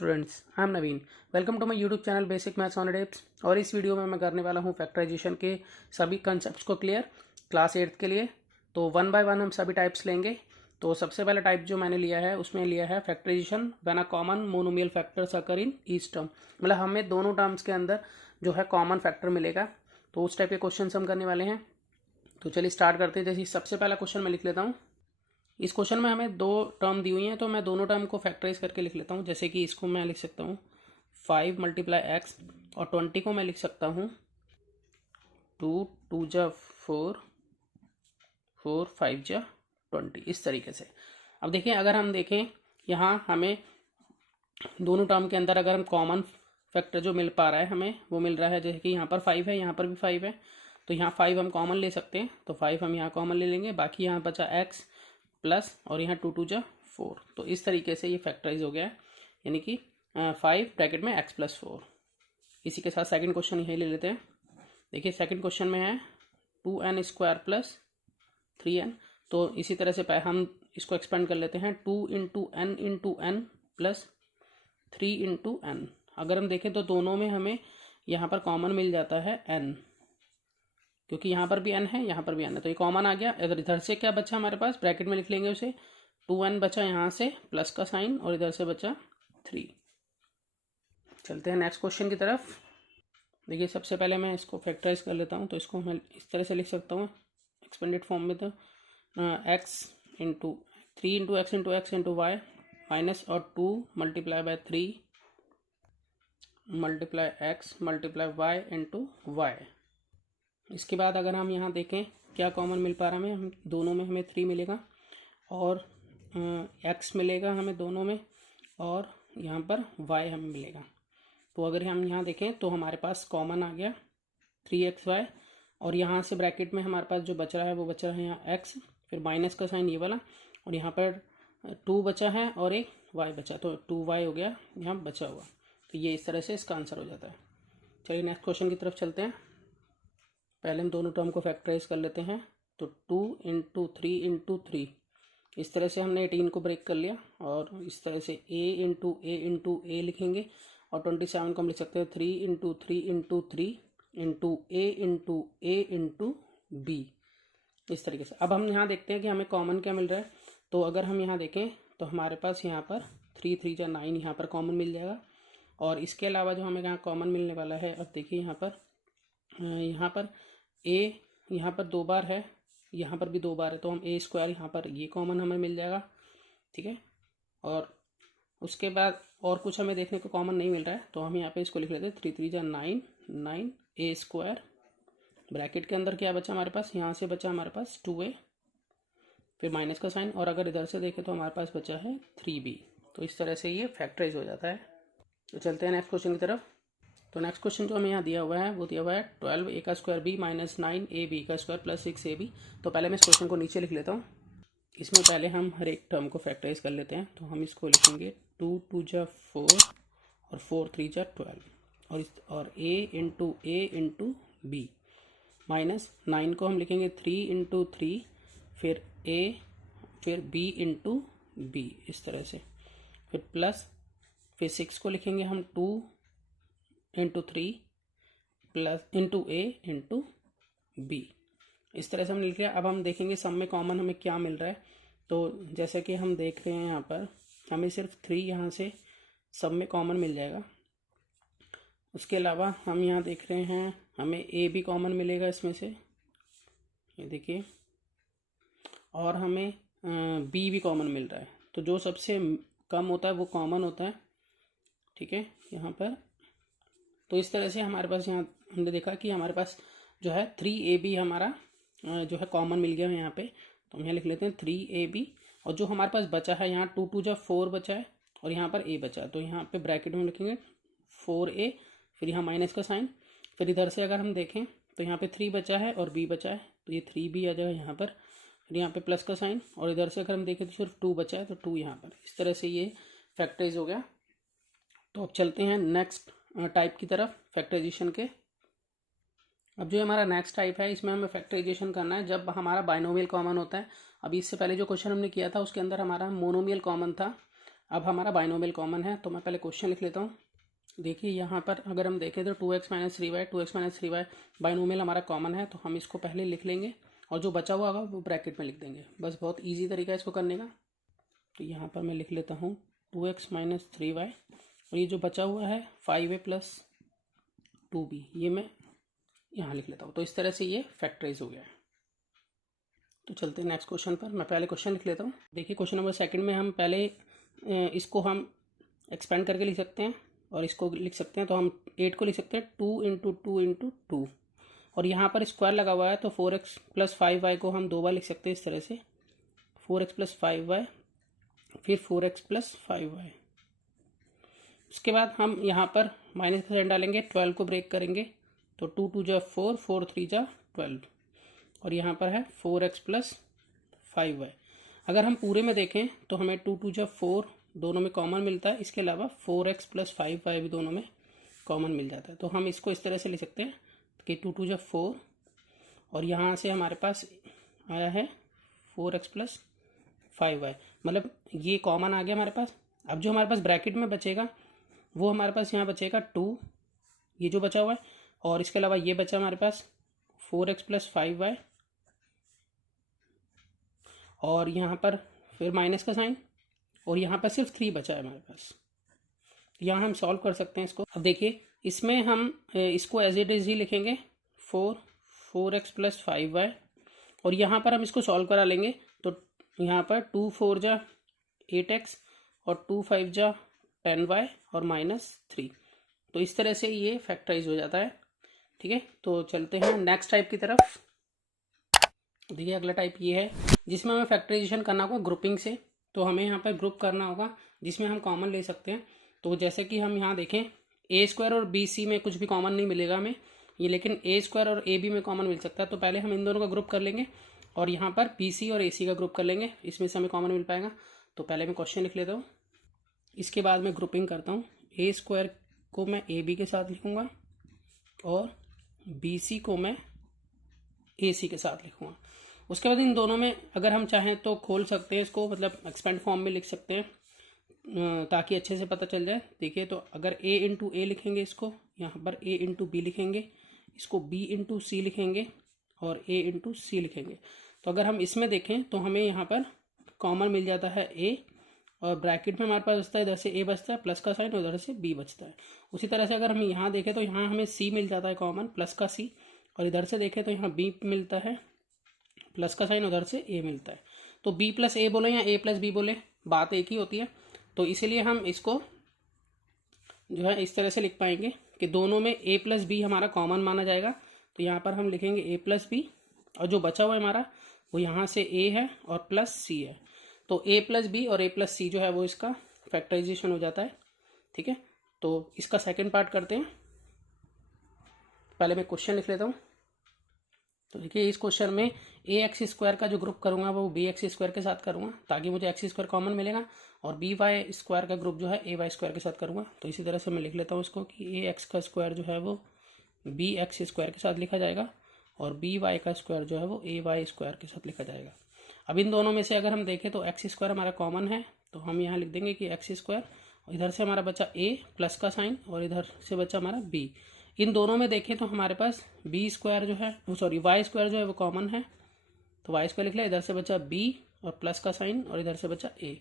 Students, I am Naveen. Welcome to my YouTube channel basic maths on tips. और इस video में मैं करने वाला हूं फैक्टराइजेशन के सभी कंसेप्ट्स को क्लियर क्लास 8 के लिए। तो वन बाय वन हम सभी टाइप्स लेंगे। तो सबसे पहला टाइप जो मैंने लिया है उसमें लिया है factorization when a common monomial factors occur in each term. मतलब हमें दोनों टर्म्स के अंदर जो है कॉमन फैक्टर मिलेगा। तो उस टाइप के क्वेश्चन हम करने वाले हैं। तो चलिए स्टार्ट करते हैं। जैसे सबसे पहला क्वेश्चन मैं लिख लेता हूँ। इस क्वेश्चन में हमें दो टर्म दी हुई हैं, तो मैं दोनों टर्म को फैक्टराइज करके लिख लेता हूँ। जैसे कि इसको मैं लिख सकता हूँ 5 मल्टीप्लाई एक्स, और 20 को मैं लिख सकता हूँ 2 2 जा 4 4 5 जा 20, इस तरीके से। अब देखें, अगर हम देखें यहाँ हमें दोनों टर्म के अंदर अगर हम कॉमन फैक्टर जो मिल पा रहा है हमें वो मिल रहा है। जैसे कि यहाँ पर 5 है, यहाँ पर भी 5 है, तो यहाँ 5 हम कॉमन ले सकते हैं। तो 5 हम यहाँ कॉमन ले लेंगे। बाकी यहाँ बचा एक्स प्लस और यहाँ 2 2 जा 4। तो इस तरीके से ये फैक्टराइज हो गया है, यानी कि 5 ब्रैकेट में x प्लस 4। इसी के साथ सेकंड क्वेश्चन यही ले लेते हैं। देखिए सेकंड क्वेश्चन में है 2n स्क्वायर प्लस 3n। तो इसी तरह से हम इसको एक्सपेंड कर लेते हैं 2 into n plus 3 into n. अगर हम देखें तो दोनों में हमें यहाँ पर कॉमन मिल जाता है n, क्योंकि यहाँ पर भी n है, यहाँ पर भी n है, तो ये कॉमन आ गया। अगर इधर से क्या बचा हमारे पास, ब्रैकेट में लिख लेंगे उसे, 2n बचा यहाँ से प्लस का साइन, और इधर से बचा 3। चलते हैं नेक्स्ट क्वेश्चन की तरफ। देखिए सबसे पहले मैं इसको फैक्टराइज कर लेता हूँ। तो इसको मैं इस तरह से लिख सकता हूँ एक्सपेंडेड फॉर्म में। तो x into 3 into x into y minus और 2 multiply by 3 multiply x multiply y into y. इसके बाद अगर हम यहाँ देखें क्या कॉमन मिल पा रहा है हमें, दोनों में हमें 3 मिलेगा और x मिलेगा हमें दोनों में, और यहाँ पर y हमें मिलेगा। तो अगर हम यहाँ देखें तो हमारे पास कॉमन आ गया 3xy, और यहाँ से ब्रैकेट में हमारे पास जो बच रहा है वो बच रहा है यहाँ x, फिर माइनस का साइन ये वाला, और यहाँ पर 2 बचा है और एक y बचा, तो 2y हो गया यहाँ बचा हुआ। तो ये इस तरह से इसका आंसर हो जाता है। चलिए नेक्स्ट क्वेश्चन की तरफ चलते हैं। पहले हम दोनों टर्म को फैक्टराइज कर लेते हैं। तो 2 इंटू 3 इंटू 3, इस तरह से हमने 18 को ब्रेक कर लिया, और इस तरह से a इंटू ए लिखेंगे, और 27 को हम लिख सकते हैं 3 इंटू 3 इंटू 3 इंटू ए इंटू बी, इस तरीके से। अब हम यहाँ देखते हैं कि हमें कॉमन क्या मिल रहा है। तो अगर हम यहाँ देखें तो हमारे पास यहाँ पर 3 3 जा 9 यहाँ पर कॉमन मिल जाएगा। और इसके अलावा जो हमें यहाँ कॉमन मिलने वाला है, अब देखिए यहाँ पर a यहाँ पर 2 बार है, यहाँ पर भी 2 बार है, तो हम a स्क्वायर यहाँ पर ये कॉमन हमें मिल जाएगा, ठीक है। और उसके बाद और कुछ हमें देखने को कॉमन नहीं मिल रहा है, तो हम यहाँ पे इसको लिख लेते हैं 3 3 जा 9 9 a स्क्वायर। ब्रैकेट के अंदर क्या बचा हमारे पास, यहाँ से बचा हमारे पास 2a, फिर माइनस का साइन, और अगर इधर से देखें तो हमारे पास बचा है 3b। तो इस तरह से ये फैक्टराइज हो जाता है। तो चलते हैं नेक्स्ट क्वेश्चन की तरफ। तो नेक्स्ट क्वेश्चन जो हमें यहाँ दिया हुआ है वो दिया हुआ है 12 a का square b minus 9 a b का स्क्वायर प्लस 6 a b। तो पहले मैं इस क्वेश्चन को नीचे लिख लेता हूँ। इसमें पहले हम हर एक टर्म को फैक्टराइज कर लेते हैं। तो हम इसको लिखेंगे 2 2 जा 4 और 4 3 जा 12, और a इंटू b माइनस 9 को हम लिखेंगे 3 इंटू 3, फिर a फिर b इंटू b, इस तरह से, फिर प्लस, फिर 6 को लिखेंगे हम 2 into 3 plus into a into b, इस तरह से हमने लिख लिया। अब हम देखेंगे सब में कॉमन हमें क्या मिल रहा है। तो जैसे कि हम देख रहे हैं यहाँ पर हमें सिर्फ 3 यहाँ से सब में कॉमन मिल जाएगा। उसके अलावा हम यहाँ देख रहे हैं हमें a भी कॉमन मिलेगा इसमें से, ये देखिए, और हमें b भी कॉमन मिल रहा है। तो जो सबसे कम होता है वो कॉमन होता है, ठीक है, यहाँ पर। तो इस तरह से हमारे पास यहाँ हमने देखा कि हमारे पास जो है 3ab हमारा जो है कॉमन मिल गया है यहाँ पे। तो हम यहाँ लिख लेते हैं 3ab, और जो हमारे पास बचा है यहाँ 2 2 जा 4 बचा है, और यहाँ पर a बचा है, तो यहाँ पे ब्रैकेट में लिखेंगे 4a, फिर यहाँ माइनस का साइन, फिर इधर से अगर हम देखें तो यहाँ पे 3 बचा है और b बचा है, तो ये 3b आ जाएगा यहाँ पर, फिर यहाँ पे प्लस का साइन, और इधर से अगर हम देखें तो सिर्फ 2 बचा है, तो 2 यहाँ पर। इस तरह से ये फैक्टराइज हो गया। तो अब चलते हैं नेक्स्ट टाइप की तरफ फैक्टराइजेशन के। अब जो हमारा नेक्स्ट टाइप है इसमें हमें फैक्टराइजेशन करना है जब हमारा बाइनोमियल कॉमन होता है। अभी इससे पहले जो क्वेश्चन हमने किया था उसके अंदर हमारा मोनोमियल कॉमन था, अब हमारा बाइनोमियल कॉमन है, तो मैं पहले क्वेश्चन लिख लेता हूँ। देखिए यहाँ पर अगर हम देखें तो 2x minus 3y 2x minus 3y binomial हमारा कॉमन है, तो हम इसको पहले लिख लेंगे और जो बचा हुआ होगा वो ब्रैकेट में लिख देंगे। बस बहुत ईजी तरीका है इसको करने का। तो यहाँ पर मैं लिख लेता हूँ 2x माइनस 3y और ये जो बचा हुआ है 5a प्लस 2b, ये मैं यहाँ लिख लेता हूँ। तो इस तरह से ये फैक्टराइज हो गया है। तो चलते हैं नेक्स्ट क्वेश्चन पर। मैं पहले क्वेश्चन लिख लेता हूँ। देखिए क्वेश्चन नंबर सेकंड में हम पहले इसको हम एक्सपेंड करके लिख सकते हैं और इसको लिख सकते हैं। तो हम 8 को लिख सकते हैं 2 इंटू 2 इंटू 2 और यहाँ पर स्क्वायर लगा हुआ है तो 4x प्लस 5y को हम 2 बार लिख सकते हैं इस तरह से, 4x प्लस 5y फिर 4x प्लस 5y। उसके बाद हम यहाँ पर माइनस का साइन डालेंगे, 12 को ब्रेक करेंगे तो 2 2 जा 4, 4 3 जा 12 और यहाँ पर है 4x प्लस 5y। अगर हम पूरे में देखें तो हमें 2 2 जा 4 दोनों में कॉमन मिलता है, इसके अलावा 4x प्लस 5y भी दोनों में कॉमन मिल जाता है। तो हम इसको इस तरह से लिख सकते हैं कि 2 2 जा 4 और यहाँ से हमारे पास आया है 4x प्लस 5y, मतलब ये कॉमन आ गया हमारे पास। अब जो हमारे पास ब्रैकेट में बचेगा वो हमारे पास यहाँ बचेगा 2, ये जो बचा हुआ है, और इसके अलावा ये बचा हमारे पास 4x प्लस 5y और यहाँ पर फिर माइनस का साइन और यहाँ पर सिर्फ 3 बचा है हमारे पास। यहाँ हम सॉल्व कर सकते हैं इसको। अब देखिए इसमें हम इसको एज इट इज ही लिखेंगे 4x प्लस 5y और यहाँ पर हम इसको सॉल्व करा लेंगे। तो यहाँ पर 2 4 जा 8x और 2 5 जा 10y और माइनस 3। तो इस तरह से ये फैक्टराइज हो जाता है। ठीक है, तो चलते हैं नेक्स्ट टाइप की तरफ। देखिए अगला टाइप ये है जिसमें हमें फैक्टराइजेशन करना होगा ग्रुपिंग से। तो हमें यहाँ पर ग्रुप करना होगा जिसमें हम कॉमन ले सकते हैं। तो जैसे कि हम यहाँ देखें ए स्क्वायर और बी सी में कुछ भी कॉमन नहीं मिलेगा हमें ये, लेकिन ए स्क्वायर और ए बी में कॉमन मिल सकता है। तो पहले हम इन दोनों का ग्रुप कर लेंगे और यहाँ पर बी सी और ए सी का ग्रुप कर लेंगे, इसमें से हमें कॉमन मिल पाएगा। तो पहले मैं क्वेश्चन लिख लेता हूँ, इसके बाद मैं ग्रुपिंग करता हूँ। ए स्क्वायर को मैं ए बी के साथ लिखूँगा और बी सी को मैं ए सी के साथ लिखूँगा। उसके बाद इन दोनों में अगर हम चाहें तो खोल सकते हैं इसको, मतलब एक्सपेंड फॉर्म में लिख सकते हैं ताकि अच्छे से पता चल जाए। देखिए तो अगर a इंटू ए लिखेंगे इसको, यहाँ पर a इंटू बी लिखेंगे, इसको b इंटू सी लिखेंगे और a इंटू सी लिखेंगे। तो अगर हम इसमें देखें तो हमें यहाँ पर कॉमन मिल जाता है a और ब्रैकेट में हमारे पास बचता है, इधर से a बचता है प्लस का साइन और उधर से b बचता है। उसी तरह से अगर हम यहाँ देखें तो यहाँ हमें c मिल जाता है कॉमन प्लस का c और इधर से देखें तो यहाँ b मिलता है प्लस का साइन, उधर से a मिलता है। तो b प्लस ए बोले या a प्लस बी बोले बात एक ही होती है। तो इसीलिए हम इसको जो है इस तरह से लिख पाएंगे कि दोनों में a प्लस बी हमारा कॉमन माना जाएगा। तो यहाँ पर हम लिखेंगे a प्लस बी और जो बचा हुआ है हमारा वो यहाँ से a है और प्लस c है। तो a प्लस बी और a प्लस सी जो है वो इसका फैक्टराइजेशन हो जाता है। ठीक है, तो इसका सेकेंड पार्ट करते हैं। पहले मैं क्वेश्चन लिख लेता हूँ। तो देखिए इस क्वेश्चन में ए एक्स स्क्वायर का जो ग्रुप करूंगा वो बी एक्स स्क्वायर के साथ करूंगा ताकि मुझे एक्स स्क्वायर कॉमन मिलेगा, और बी वाई स्क्वायर का ग्रुप जो है ए वाई स्क्वायर के साथ करूंगा। तो इसी तरह से मैं लिख लेता हूँ इसको कि ए एक्स का स्क्वायर जो है वो बी एक्स स्क्वायर के साथ लिखा जाएगा और बी वाई का स्क्वायर जो है वो ए वाई स्क्वायर के साथ लिखा जाएगा। अब इन दोनों में से अगर हम देखें तो एक्स स्क्वायर हमारा कॉमन है, तो हम यहाँ लिख देंगे कि एक्स स्क्वायर, इधर से हमारा बचा ए प्लस का साइन और इधर से बचा हमारा बी। इन दोनों में देखें तो हमारे पास बी स्क्वायर जो है वाई स्क्वायर जो है वो कॉमन है, तो वाई स्क्वायर लिख लिया, इधर से बचा बी और प्लस का साइन और इधर से बचा ए।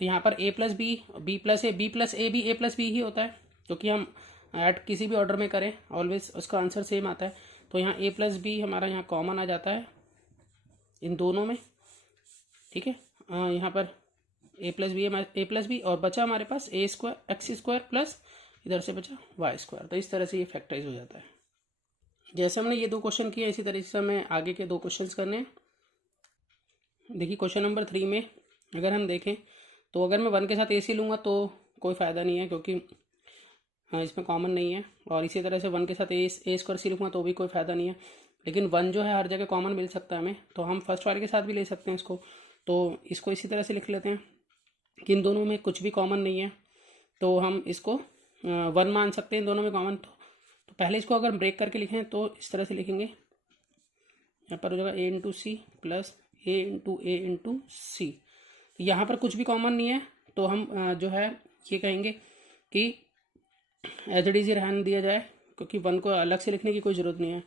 तो यहाँ पर ए प्लस बी प्लस ए भी ए प्लस बी ही होता है, क्योंकि हम ऐड किसी भी ऑर्डर में करें ऑलवेज उसका आंसर सेम आता है। तो यहाँ ए प्लस बी हमारा यहाँ कॉमन आ जाता है इन दोनों में। ठीक है, यहाँ पर ए प्लस बी और बचा हमारे पास ए स्क्वायर एक्स स्क्वायर प्लस इधर से बचा वाई स्क्वायर। तो इस तरह से ये फैक्टराइज हो जाता है। जैसे हमने ये 2 क्वेश्चन किए इसी तरीके से हमें आगे के 2 क्वेश्चंस करने हैं। देखिए क्वेश्चन नंबर 3 में अगर हम देखें तो अगर मैं 1 के साथ ए सी लूँगा तो कोई फ़ायदा नहीं है, क्योंकि इसमें कॉमन नहीं है, और इसी तरह से 1 के साथ ए स्क्वायर सी लूँगा तो भी कोई फ़ायदा नहीं है। लेकिन 1 जो है हर जगह कॉमन मिल सकता है हमें, तो हम फर्स्ट वाले के साथ भी ले सकते हैं इसको। तो इसको इसी तरह से लिख लेते हैं कि इन दोनों में कुछ भी कॉमन नहीं है, तो हम इसको 1 मान सकते हैं इन दोनों में कॉमन। तो पहले इसको अगर ब्रेक करके लिखें तो इस तरह से लिखेंगे, यहाँ पर हो जाएगा ए इंटू सी प्लस ए इंटू सी। यहाँ पर कुछ भी कॉमन नहीं है तो हम जो है ये कहेंगे कि एज इट इज़ रहने दिया जाए, क्योंकि 1 को अलग से लिखने की कोई ज़रूरत नहीं है।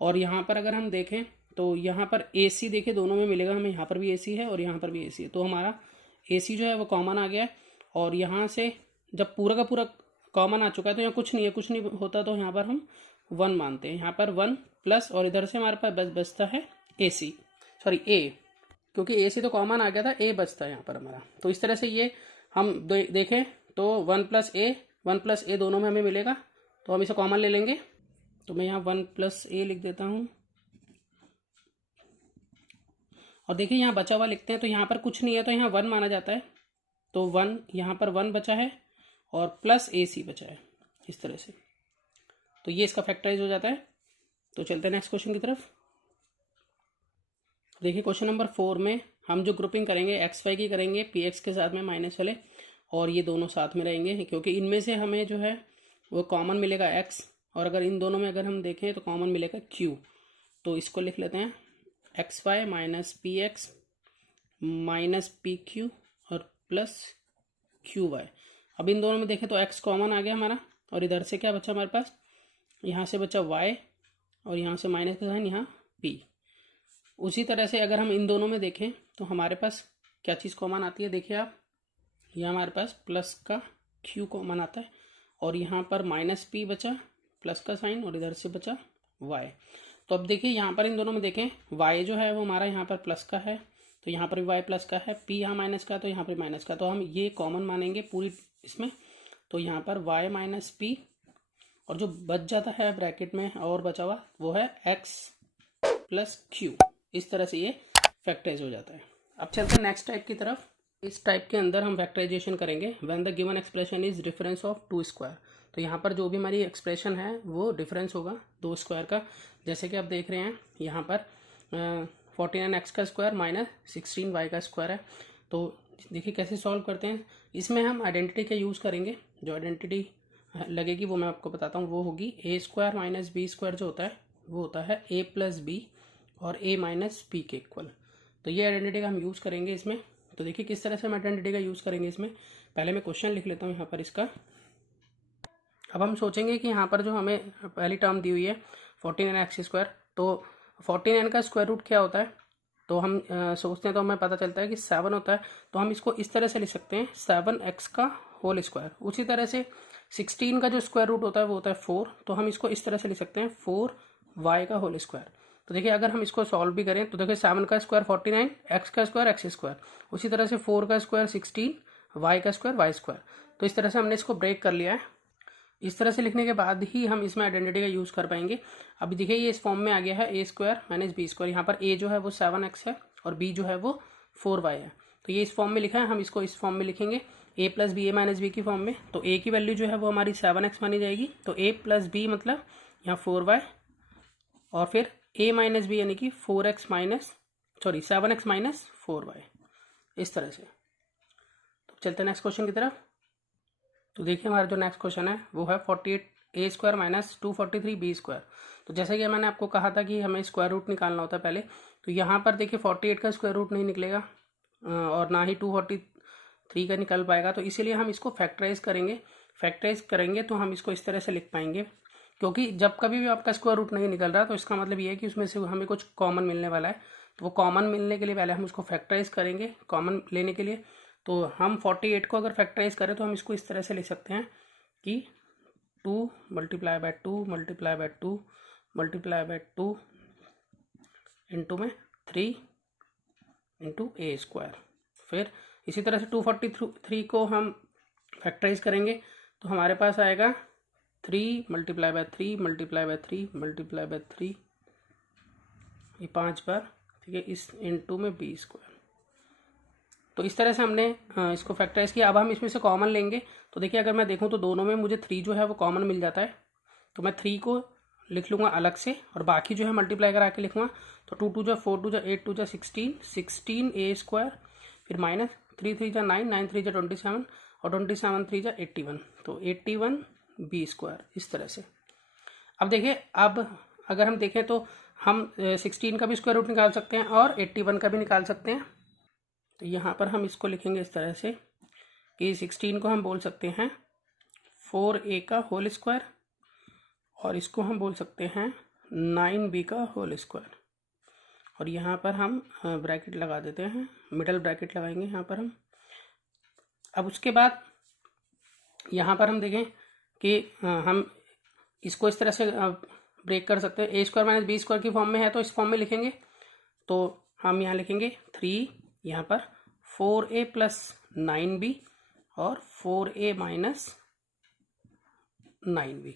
और यहाँ पर अगर हम देखें तो यहाँ पर ए सी देखें दोनों में मिलेगा हमें, यहाँ पर भी ए सी है और यहाँ पर भी ए सी है, तो हमारा ए सी जो है वो कॉमन आ गया है। और यहाँ से जब पूरा का पूरा कॉमन आ चुका है तो यहाँ कुछ नहीं होता, तो यहाँ पर हम 1 मानते हैं। यहाँ पर 1 प्लस और इधर से हमारे पास बचता है ए सी, सॉरी ए, क्योंकि ए सी तो कॉमन आ गया था, ए बचता है यहाँ पर हमारा। तो इस तरह से ये हम देखें तो 1 प्लस ए दोनों में हमें मिलेगा, तो हम इसे कॉमन ले लेंगे। तो मैं यहाँ 1 प्लस ए लिख देता हूँ और देखिए यहाँ बचा हुआ लिखते हैं, तो यहाँ पर कुछ नहीं है तो यहाँ 1 माना जाता है, तो 1 यहाँ पर 1 बचा है और प्लस ए सी बचा है इस तरह से, तो ये इसका फैक्टराइज हो जाता है। तो चलते हैं नेक्स्ट क्वेश्चन की तरफ। देखिए क्वेश्चन नंबर 4 में हम जो ग्रुपिंग करेंगे एक्स वाई की करेंगे, पी एक्स के साथ में माइनस वाले, और ये दोनों साथ में रहेंगे, क्योंकि इनमें से हमें जो है वो कॉमन मिलेगा एक्स, और अगर इन दोनों में अगर हम देखें तो कॉमन मिलेगा क्यू। तो इसको लिख लेते हैं x y minus p x minus p q और प्लस क्यू वाई। अब इन दोनों में देखें तो एक्स कॉमन आ गया हमारा, और इधर से क्या बचा हमारे पास, यहाँ से बचा वाई और यहाँ से माइनस का साइन यहाँ पी। उसी तरह से अगर हम इन दोनों में देखें तो हमारे पास क्या चीज़ कॉमन आती है, देखिए आप, यहाँ हमारे पास प्लस का क्यू कॉमन आता है, और यहाँ पर माइनस पी बचा प्लस का साइन, और इधर से बचा वाई। तो अब देखिए यहाँ पर इन दोनों में देखें वाई जो है वो हमारा यहाँ पर प्लस का है, तो यहाँ पर भी वाई प्लस का है, पी यहाँ माइनस का, तो यहाँ पर माइनस का, तो हम ये कॉमन मानेंगे पूरी इसमें। तो यहाँ पर वाई माइनस पी, और जो बच जाता है ब्रैकेट में और बचा हुआ वो है एक्स प्लस क्यू। इस तरह से ये फैक्टराइज हो जाता है। अब चलते हैं नेक्स्ट टाइप की तरफ। इस टाइप के अंदर हम फैक्टराइजेशन करेंगे when the given expression is difference of 2 square. तो यहाँ पर जो भी हमारी एक्सप्रेशन है वो डिफरेंस होगा 2 स्क्वायर का। जैसे कि आप देख रहे हैं यहाँ पर 49x का स्क्वायर माइनस 16y का स्क्वायर है। तो देखिए कैसे सॉल्व करते हैं। इसमें हम आइडेंटिटी का यूज़ करेंगे, जो आइडेंटिटी लगेगी वो मैं आपको बताता हूँ। वो होगी ए स्क्वायर माइनस बी स्क्वायर, जो होता है वो होता है ए प्लस बी और ए माइनस पी के इक्वल। तो ये आइडेंटिटी का हम यूज़ करेंगे इसमें। तो देखिए किस तरह से हम आइडेंटिटी का यूज़ करेंगे इसमें। पहले मैं क्वेश्चन लिख लेता हूँ यहाँ पर इसका। अब हम सोचेंगे कि यहाँ पर जो हमें पहली टर्म दी हुई है 49x स्क्वायर, तो 49 का स्क्वायर रूट क्या होता है, तो हम सोचते हैं तो हमें पता चलता है कि 7 होता है। तो हम इसको इस तरह से लिख सकते हैं 7x का होल स्क्वायर। उसी तरह से 16 का जो स्क्वायर रूट होता है वो होता है 4, तो हम इसको इस तरह से लिख सकते हैं 4y का होल स्क्वायर। तो देखिए अगर हम इसको सॉल्व भी करें तो देखिए 7 का स्क्वायर 49, x का स्क्वायर x स्क्वायर, उसी तरह से 4 का स्क्वायर 16, y का स्क्वायर y स्क्वायर। तो इस तरह से हमने इसको ब्रेक कर लिया है। इस तरह से लिखने के बाद ही हम इसमें आइडेंटिटी का यूज़ कर पाएंगे। अभी देखिए ये इस फॉर्म में आ गया है a square minus b square. यहाँ पर ए जो है वो 7x है और बी जो है वो 4y है। तो ये इस फॉर्म में लिखा है, हम इसको इस फॉर्म में लिखेंगे ए प्लस बी ए माइनस बी की फॉर्म में। तो ए की वैल्यू जो है वो हमारी 7x मानी जाएगी, तो ए प्लस बी मतलब यहाँ 4y, और फिर a माइनस बी यानी कि 7x माइनस 4y, इस तरह से। तो चलते हैं नेक्स्ट क्वेश्चन की तरफ। तो देखिए हमारा जो नेक्स्ट क्वेश्चन है वो है 48a square minus 243b square. तो जैसे कि मैंने आपको कहा था कि हमें स्क्वायर रूट निकालना होता है पहले, तो यहाँ पर देखिए 48 का स्क्वायर रूट नहीं निकलेगा और ना ही 243 का निकल पाएगा, तो इसीलिए हम इसको फैक्टराइज करेंगे तो हम इसको इस तरह से लिख पाएंगे। क्योंकि जब कभी भी आपका स्क्वायर रूट नहीं निकल रहा तो इसका मतलब ये है कि उसमें से हमें कुछ कॉमन मिलने वाला है। तो वो कॉमन मिलने के लिए पहले हम उसको फैक्टराइज करेंगे कॉमन लेने के लिए। तो हम 48 को अगर फैक्टराइज करें तो हम इसको इस तरह से लिख सकते हैं कि 2 multiply bye 2 multiply bye 2 multiply bye 2 into में 3 इंटू ए स्क्वायर। फिर इसी तरह से 243 को हम फैक्टराइज करेंगे तो हमारे पास आएगा 3 multiply by 3 multiply by 3 multiply by 3, ये 5 बार, ठीक है, इस इंटू में बी स्क्वायर। तो इस तरह से हमने इसको फैक्टराइज किया। अब हम इसमें से कॉमन लेंगे। तो देखिए अगर मैं देखूं तो दोनों में मुझे 3 जो है वो कॉमन मिल जाता है, तो मैं 3 को लिख लूँगा अलग से और बाकी जो है मल्टीप्लाई करा के लिखूँगा। तो 2 2 जा 4 2 जा 8 2 जा 16 ए स्क्वायर, फिर माइनस 3 3 जा 9 9 3 जा 27 और 27 3 जा 81, तो 81 बी स्क्वायर, इस तरह से। अब देखिए अब अगर हम देखें तो हम 16 का भी स्क्वायर रूट निकाल सकते हैं और 81 का भी निकाल सकते हैं। तो यहाँ पर हम इसको लिखेंगे इस तरह से कि 16 को हम बोल सकते हैं 4a का होल स्क्वायर और इसको हम बोल सकते हैं 9b का होल स्क्वायर। और यहाँ पर हम ब्रैकेट लगा देते हैं, मिडल ब्रैकेट लगाएंगे यहाँ पर हम। अब उसके बाद यहाँ पर हम देखें कि हम इसको इस तरह से ब्रेक कर सकते हैं। ए स्क्वायर माइनस बी स्क्वायर की फॉर्म में है तो इस फॉर्म में लिखेंगे, तो हम यहाँ लिखेंगे 3 यहाँ पर 4a प्लस 9b और 4a माइनस 9b।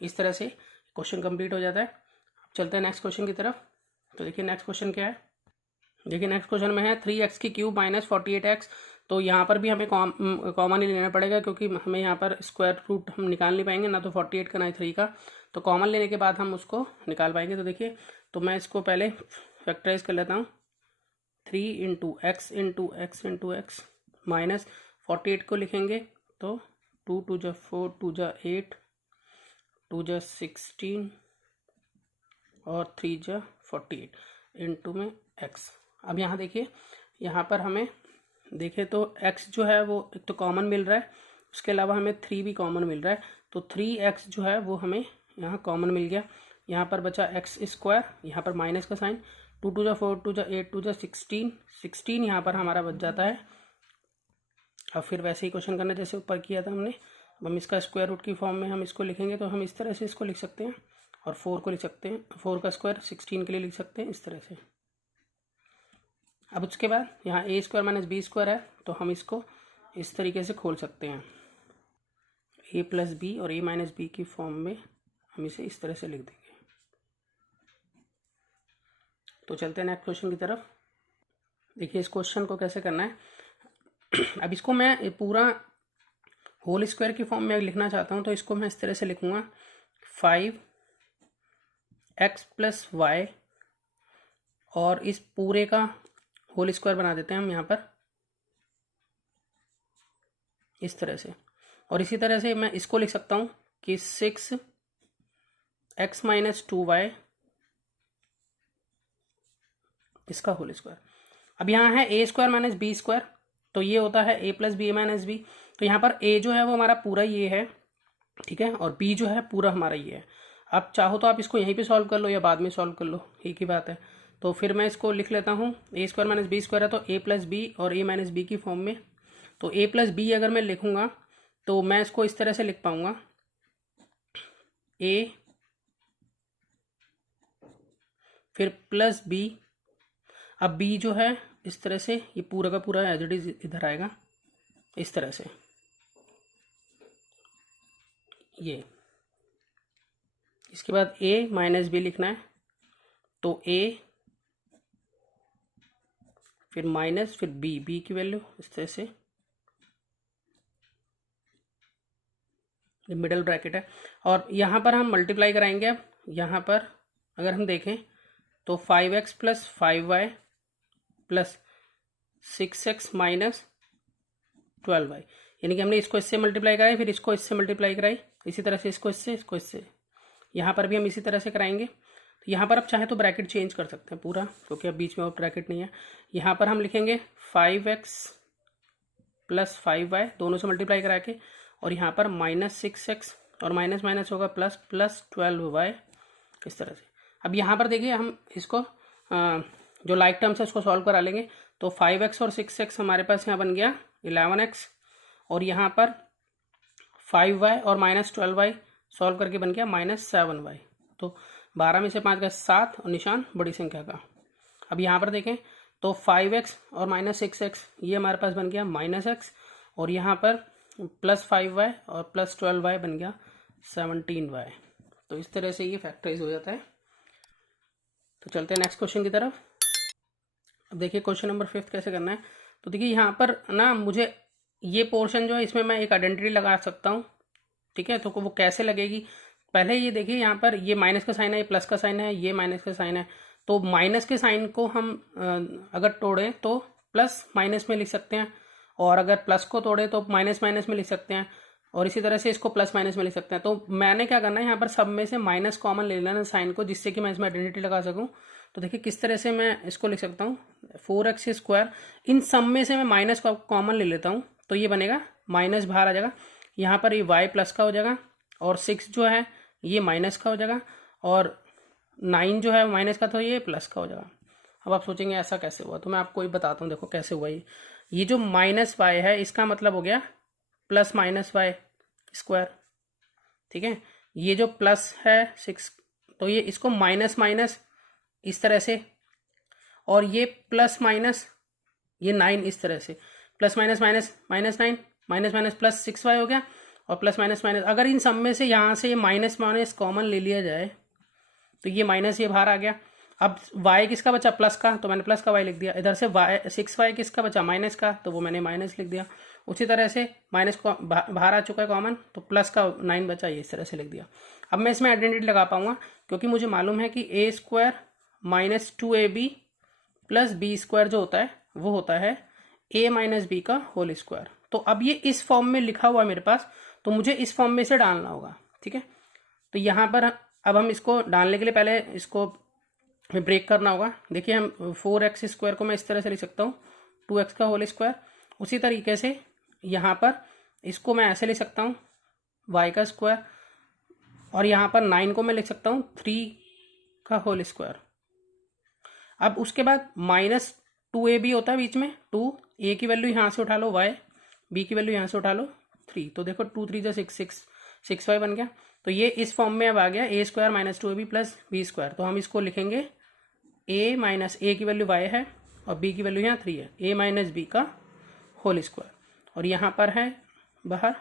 इस तरह से क्वेश्चन कंप्लीट हो जाता है। चलते हैं नेक्स्ट क्वेश्चन की तरफ। तो देखिए नेक्स्ट क्वेश्चन क्या है। देखिए नेक्स्ट क्वेश्चन में है 3x की क्यूब माइनस 48x। तो यहाँ पर भी हमें कॉमन ही लेना पड़ेगा, क्योंकि हमें यहाँ पर स्क्वायर रूट हम निकाल नहीं पाएंगे, ना तो 48 का ना 3 का। तो कॉमन लेने के बाद हम उसको निकाल पाएंगे। तो देखिए, तो मैं इसको पहले फैक्टराइज कर लेता हूँ। 3 into x into x into x minus 48 को लिखेंगे तो 2 2 जा 4 2 जा 8 2 जा 16 और 3 जा 48 इंटू में x। अब यहाँ देखिए, यहाँ पर हमें देखें तो x जो है वो एक तो कॉमन मिल रहा है, उसके अलावा हमें 3 भी कॉमन मिल रहा है। तो 3x जो है वो हमें यहाँ कॉमन मिल गया। यहाँ पर बचा x स्क्वायर, यहाँ पर माइनस का साइन, 2 2 जा 4 2 जा 8 2 जा 16 यहाँ पर हमारा बच जाता है। अब फिर वैसे ही क्वेश्चन करना जैसे ऊपर किया था हमने। अब हम इसका स्क्वायर रूट की फॉर्म में हम इसको लिखेंगे, तो हम इस तरह से इसको लिख सकते हैं और 4 को लिख सकते हैं, 4 का स्क्वायर 16 के लिए लिख सकते हैं इस तरह से। अब उसके बाद यहाँ ए स्क्वायर माइनस बी स्क्वायर है, तो हम इसको इस तरीके से खोल सकते हैं, ए प्लस बी और ए माइनस बी की फॉर्म में हम इसे इस तरह से लिख देंगे। तो चलते हैं नेक्स्ट क्वेश्चन की तरफ। देखिए इस क्वेश्चन को कैसे करना है। अब इसको मैं पूरा होल स्क्वायर की फॉर्म में लिखना चाहता हूँ, तो इसको मैं इस तरह से लिखूँगा 5x प्लस वाई, और इस पूरे का होल स्क्वायर बना देते हैं हम यहाँ पर इस तरह से। और इसी तरह से मैं इसको लिख सकता हूँ कि 6x माइनस 2y इसका होल स्क्वायर। अब यहाँ है a square minus b square, तो ये होता है a plus b minus b. तो यहाँ पर a जो है वो हमारा पूरा ये है, ठीक है, और b जो है पूरा हमारा ये है। आप चाहो तो आप इसको यहीं पे सॉल्व कर लो या बाद में सॉल्व कर लो, एक ही बात है। तो फिर मैं इसको लिख लेता हूँ, ए स्क्वायर माइनस बी स्क्वायर है तो a प्लस बी और a माइनस बी की फॉर्म में। तो a प्लस बी अगर मैं लिखूँगा तो मैं इसको इस तरह से लिख पाऊँगा, a फिर प्लस b। अब b जो है इस तरह से, ये पूरा का पूरा एज इट इज इधर आएगा इस तरह से, ये। इसके बाद a माइनस बी लिखना है, तो a फिर माइनस फिर b की वैल्यू इस तरह से, ये मिडल ब्रैकेट है। और यहाँ पर हम मल्टीप्लाई कराएंगे। अब यहाँ पर अगर हम देखें तो 5x plus 5y plus 6x minus 12y, यानी कि हमने इसको इससे मल्टीप्लाई कराई, फिर इसको इससे मल्टीप्लाई कराई, इसी तरह से इसको इससे, इसको इससे। यहाँ पर भी हम इसी तरह से कराएंगे। तो यहाँ पर आप चाहे तो ब्रैकेट चेंज कर सकते हैं पूरा, क्योंकि अब बीच में और ब्रैकेट नहीं है। यहाँ पर हम लिखेंगे 5x प्लस 5y दोनों से मल्टीप्लाई करा के, और यहाँ पर माइनस 6x और माइनस माइनस होगा प्लस, प्लस 12y इस तरह से। अब यहाँ पर देखिए हम इसको जो लाइक टर्म्स है उसको सॉल्व करा लेंगे। तो 5x और 6x हमारे पास यहाँ बन गया 11x, और यहाँ पर 5y और माइनस 12y सॉल्व करके बन गया माइनस 7y। तो 12 में से 5 का 7 और निशान बड़ी संख्या का। अब यहाँ पर देखें तो 5x और माइनस 6x ये हमारे पास बन गया माइनस x, और यहाँ पर प्लस 5y और प्लस 12y बन गया 17y। तो इस तरह से ये फैक्टराइज हो जाता है। तो चलते हैं नेक्स्ट क्वेश्चन की तरफ। अब देखिए क्वेश्चन नंबर 5 कैसे करना है। तो देखिए यहाँ पर ना मुझे ये पोर्शन जो है इसमें मैं एक आइडेंटिटी लगा सकता हूँ, ठीक है। तो वो कैसे लगेगी, पहले ये देखिए यहाँ पर ये माइनस का साइन है, ये प्लस का साइन है, ये माइनस का साइन है। तो माइनस के साइन को हम अगर तोड़ें तो प्लस माइनस में लिख सकते हैं, और अगर प्लस को तोड़े तो माइनस माइनस में लिख सकते हैं, और इसी तरह से इसको प्लस माइनस में लिख सकते हैं। तो मैंने क्या करना है, यहाँ पर सब में से माइनस कॉमन ले लेना साइन को, जिससे कि मैं इसमें आइडेंटिटी लगा सकूं। तो देखिए किस तरह से मैं इसको लिख सकता हूँ, 4x स्क्वायर, इन सब में से मैं माइनस कॉमन ले लेता हूँ। तो ये बनेगा माइनस बाहर आ जाएगा, यहाँ पर ये y प्लस का हो जाएगा और 6 जो है ये माइनस का हो जाएगा और 9 जो है माइनस का, तो ये प्लस का हो जाएगा। अब आप सोचेंगे ऐसा कैसे हुआ, तो मैं आपको ये बताता हूँ, देखो कैसे हुआ। ये जो माइनस y है इसका मतलब हो गया प्लस माइनस y स्क्वायर, ठीक है। ये जो प्लस है 6, तो ये इसको माइनस माइनस इस तरह से, और ये प्लस माइनस ये 9 इस तरह से, plus minus minus minus 9 minus minus plus 6y हो गया, और प्लस माइनस माइनस, अगर इन सब में से यहाँ से ये माइनस माइनस कॉमन ले लिया जाए तो ये माइनस ये बाहर आ गया। अब y किसका बचा, प्लस का, तो मैंने प्लस का y लिख दिया। इधर से y 6y किसका बचा, माइनस का, तो वो मैंने माइनस लिख दिया। उसी तरह से माइनस को बाहर आ चुका है कॉमन, तो प्लस का 9 बचा, ये इस तरह से लिख दिया। अब मैं इसमें आइडेंटिटी लगा पाऊंगा क्योंकि मुझे मालूम है कि a square minus 2ab plus b square जो होता है वो होता है a माइनस बी का होल स्क्वायर। तो अब ये इस फॉर्म में लिखा हुआ है मेरे पास, तो मुझे इस फॉर्म में से डालना होगा, ठीक है। तो यहाँ पर अब हम इसको डालने के लिए पहले इसको ब्रेक करना होगा। देखिए हम 4x स्क्वायर को मैं इस तरह से लिख सकता हूँ 2x का होल स्क्वायर। उसी तरीके से यहाँ पर इसको मैं ऐसे लिख सकता हूँ y का स्क्वायर, और यहाँ पर 9 को मैं लिख सकता हूँ 3 का होल स्क्वायर। अब उसके बाद माइनस 2ab होता है बीच में, 2a की वैल्यू यहाँ से उठा लो y, b की वैल्यू यहाँ से उठा लो 3, तो देखो 2 3 जो 6y बन गया। तो ये इस फॉर्म में अब आ गया a square minus 2ab plus b square. तो हम इसको लिखेंगे a माइनस a की वैल्यू y है और b की वैल्यू यहाँ 3 है, a माइनस b का होल स्क्वायर, और यहाँ पर है बाहर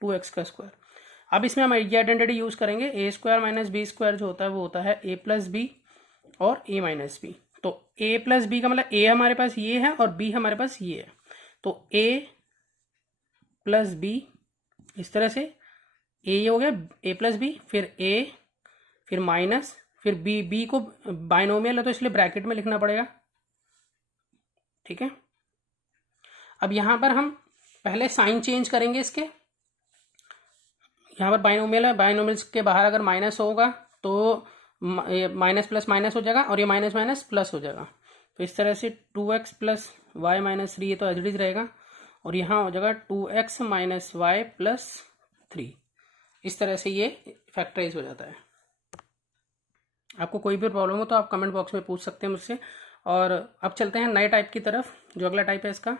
2x का स्क्वायर। अब इसमें हम ये आइडेंटिटी यूज करेंगे, a square minus b square जो होता है वो होता है a प्लस बी और a माइनस बी। तो a प्लस बी का मतलब a हमारे पास ये है और b हमारे पास ये है, तो a प्लस बी इस तरह से, a ये हो गया a प्लस बी, फिर a, फिर माइनस, फिर b को बाइनोमियल है तो इसलिए ब्रैकेट में लिखना पड़ेगा, ठीक है। अब यहाँ पर हम पहले साइन चेंज करेंगे इसके, यहाँ पर बाइनोमियल है, बाइनोमियल के बाहर अगर माइनस होगा तो माइनस प्लस माइनस हो जाएगा और ये माइनस माइनस प्लस हो जाएगा। तो इस तरह से 2x प्लस वाई माइनस 3 ये तो एज इट इज रहेगा, और यहाँ हो जाएगा 2x माइनस वाई प्लस 3। इस तरह से ये फैक्टराइज हो जाता है। आपको कोई भी प्रॉब्लम हो तो आप कमेंट बॉक्स में पूछ सकते हैं मुझसे। और अब चलते हैं नए टाइप की तरफ, जो अगला टाइप है इसका।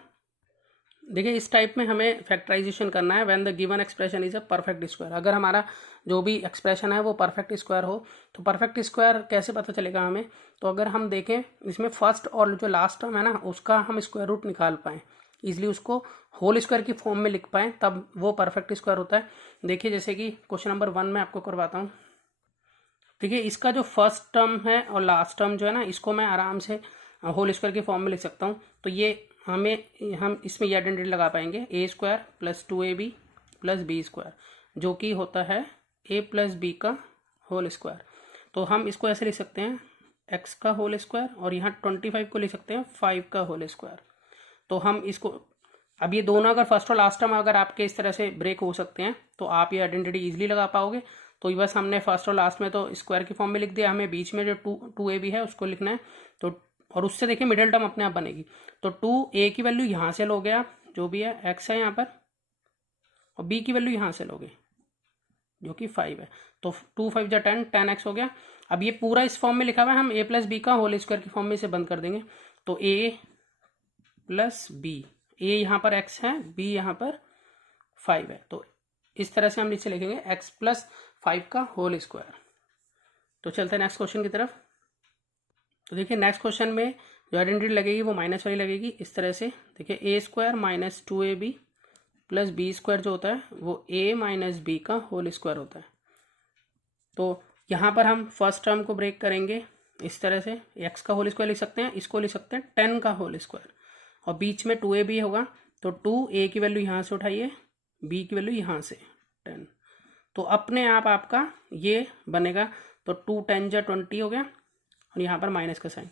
देखिए इस टाइप में हमें फैक्टराइजेशन करना है when the given expression is a perfect square. अगर हमारा जो भी एक्सप्रेशन है वो परफेक्ट स्क्वायर हो, तो परफेक्ट स्क्वायर कैसे पता चलेगा हमें, तो अगर हम देखें इसमें फर्स्ट और जो लास्ट टर्म है ना उसका हम स्क्वायर रूट निकाल पाएँ, इसलिए उसको होल स्क्वायर की फॉर्म में लिख पाएँ, तब वो परफेक्ट स्क्वायर होता है। देखिए जैसे कि क्वेश्चन नंबर 1 में आपको करवाता हूँ। देखिए इसका जो फर्स्ट टर्म है और लास्ट टर्म जो है ना, इसको मैं आराम से होल स्क्वायर की फॉर्म में लिख सकता हूँ। तो ये हम इसमें ये आइडेंटिटी लगा पाएंगे, a square plus 2ab plus b square, जो कि होता है a प्लस बी का होल स्क्वायर। तो हम इसको ऐसे लिख सकते हैं x का होल स्क्वायर, और यहाँ 25 को लिख सकते हैं 5 का होल स्क्वायर। तो हम इसको अब ये दोनों अगर फर्स्ट और लास्ट टर्म अगर आपके इस तरह से ब्रेक हो सकते हैं तो आप ये आइडेंटिटी ईजिली लगा पाओगे। तो बस हमने फर्स्ट और लास्ट में तो स्क्वायर की फॉर्म में लिख दिया, हमें बीच में जो 2ab है उसको लिखना है। तो और उससे देखिए मिडिल टर्म अपने आप बनेगी। तो 2a की वैल्यू यहाँ से लोगे आप, जो भी है x है यहाँ पर, और b की वैल्यू यहाँ से लोगे जो कि 5 है। तो 2 5 जा 10, 10x हो गया। अब ये पूरा इस फॉर्म में लिखा हुआ है, हम a प्लस बी का होल स्क्वायर की फॉर्म में इसे बंद कर देंगे। तो a प्लस बी, a यहाँ पर x है, b यहाँ पर 5 है। तो इस तरह से हम नीचे लिखेंगे x प्लस 5 का होल स्क्वायर। तो चलते हैं नेक्स्ट क्वेश्चन की तरफ। तो देखिए नेक्स्ट क्वेश्चन में जो आइडेंटिटी लगेगी वो माइनस वाली लगेगी इस तरह से। देखिए a square minus 2ab plus b square जो होता है वो a माइनस बी का होल स्क्वायर होता है। तो यहाँ पर हम फर्स्ट टर्म को ब्रेक करेंगे इस तरह से, x का होल स्क्वायर लिख सकते हैं, इसको लिख सकते हैं 10 का होल स्क्वायर, और बीच में 2ab होगा। तो 2a की वैल्यू यहाँ से उठाइए, b की वैल्यू यहाँ से 10, तो अपने आप आपका ये बनेगा। तो 2 10 जा 20 हो गया, और यहाँ पर माइनस का साइन।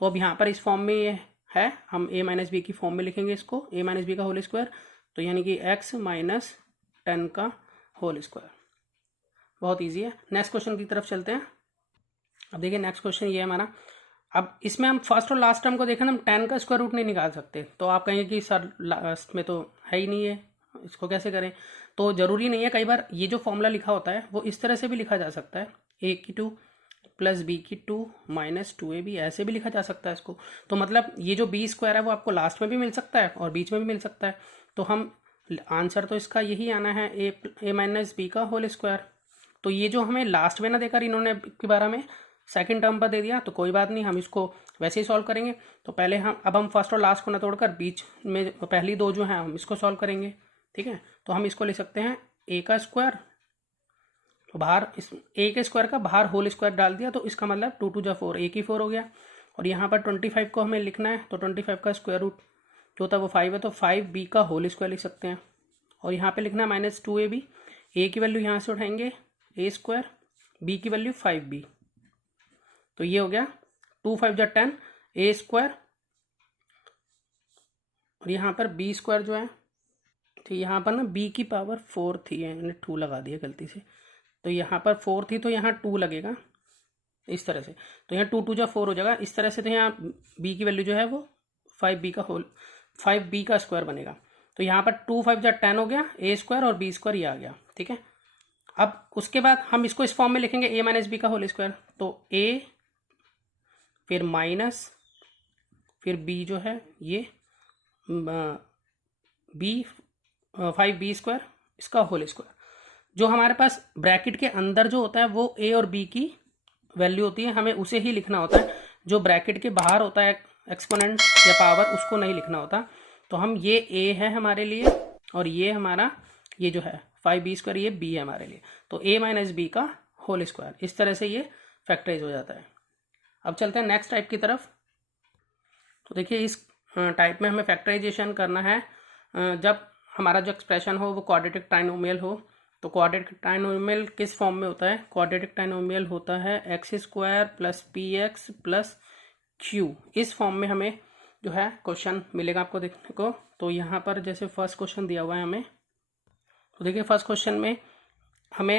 तो अब यहाँ पर इस फॉर्म में ये है, हम a माइनस बी की फॉर्म में लिखेंगे इसको, a माइनस बी का होल स्क्वायर, तो यानी कि x माइनस 10 का होल स्क्वायर। बहुत इजी है। नेक्स्ट क्वेश्चन की तरफ चलते हैं। अब देखिए नेक्स्ट क्वेश्चन ये है हमारा, अब इसमें हम फर्स्ट और लास्ट टर्म को देखें ना, हम 10 का स्क्वायर रूट नहीं निकाल सकते। तो आप कहेंगे कि सर लास्ट में तो है ही नहीं है, इसको कैसे करें। तो ज़रूरी नहीं है, कई बार ये जो फॉर्मूला लिखा होता है वो इस तरह से भी लिखा जा सकता है, a की 2 प्लस b की 2 माइनस 2ab, ऐसे भी लिखा जा सकता है इसको। तो मतलब ये जो b स्क्वायर है वो आपको लास्ट में भी मिल सकता है और बीच में भी मिल सकता है। तो हम आंसर तो इसका यही आना है, a माइनस बी का होल स्क्वायर। तो ये जो हमें लास्ट में ना देकर इन्होंने के बारे में सेकंड टर्म पर दे दिया, तो कोई बात नहीं, हम इसको वैसे ही सॉल्व करेंगे। तो पहले हम फर्स्ट और लास्ट को ना तोड़कर बीच में पहली दो जो हैं हम इसको सॉल्व करेंगे, ठीक है। तो हम इसको लिख सकते हैं a का स्क्वायर, तो बाहर इस a के स्क्वायर का बाहर होल स्क्वायर डाल दिया, तो इसका मतलब 2 2 जा 4, a की 4 हो गया। और यहाँ पर 25 को हमें लिखना है, तो 25 का स्क्वायर रूट जो होता है वो 5 है, तो 5b का होल स्क्वायर लिख सकते हैं। और यहाँ पे लिखना है माइनस 2ab, a की वैल्यू यहाँ से उठाएंगे a स्क्वायर, b की वैल्यू 5b, तो ये हो गया 2 5 जा 10 a स्क्वायर, और यहाँ पर b स्क्वायर जो है, तो यहाँ पर ना b की पावर 4 थी, मैंने 2 लगा दिया गलती से, तो यहाँ पर 4 थी तो यहाँ 2 लगेगा इस तरह से, तो यहाँ 2 2 जा 4 हो जाएगा इस तरह से। तो यहाँ b की वैल्यू जो है वो 5b का स्क्वायर बनेगा। तो यहाँ पर 2 5 जा 10 हो गया a स्क्वायर, और b स्क्वायर ये आ गया, ठीक है। अब उसके बाद हम इसको इस फॉर्म में लिखेंगे a माइनस बी का होल स्क्वायर, तो a फिर माइनस फिर b जो है ये b 5b स्क्वायर इसका होल स्क्वायर। जो हमारे पास ब्रैकेट के अंदर जो होता है वो a और b की वैल्यू होती है, हमें उसे ही लिखना होता है। जो ब्रैकेट के बाहर होता है एक्सपोनेंट या पावर, उसको नहीं लिखना होता। तो हम ये a है हमारे लिए, और ये हमारा ये जो है 5b स्क्वायर ये b है हमारे लिए, तो a माइनस बी का होल स्क्वायर, इस तरह से ये फैक्टराइज हो जाता है। अब चलते हैं नेक्स्ट टाइप की तरफ। तो देखिए इस टाइप में हमें फैक्टराइजेशन करना है जब हमारा जो एक्सप्रेशन हो वो क्वाड्रेटिक ट्राइनोमियल हो। तो क्वाड्रेटिक ट्राइनोमियल किस फॉर्म में होता है? क्वाड्रेटिक ट्राइनोमियल होता है x square plus P x plus Q, इस फॉर्म में हमें जो है क्वेश्चन मिलेगा आपको देखने को। तो यहाँ पर जैसे फर्स्ट क्वेश्चन दिया हुआ है हमें, तो देखिए फर्स्ट क्वेश्चन में हमें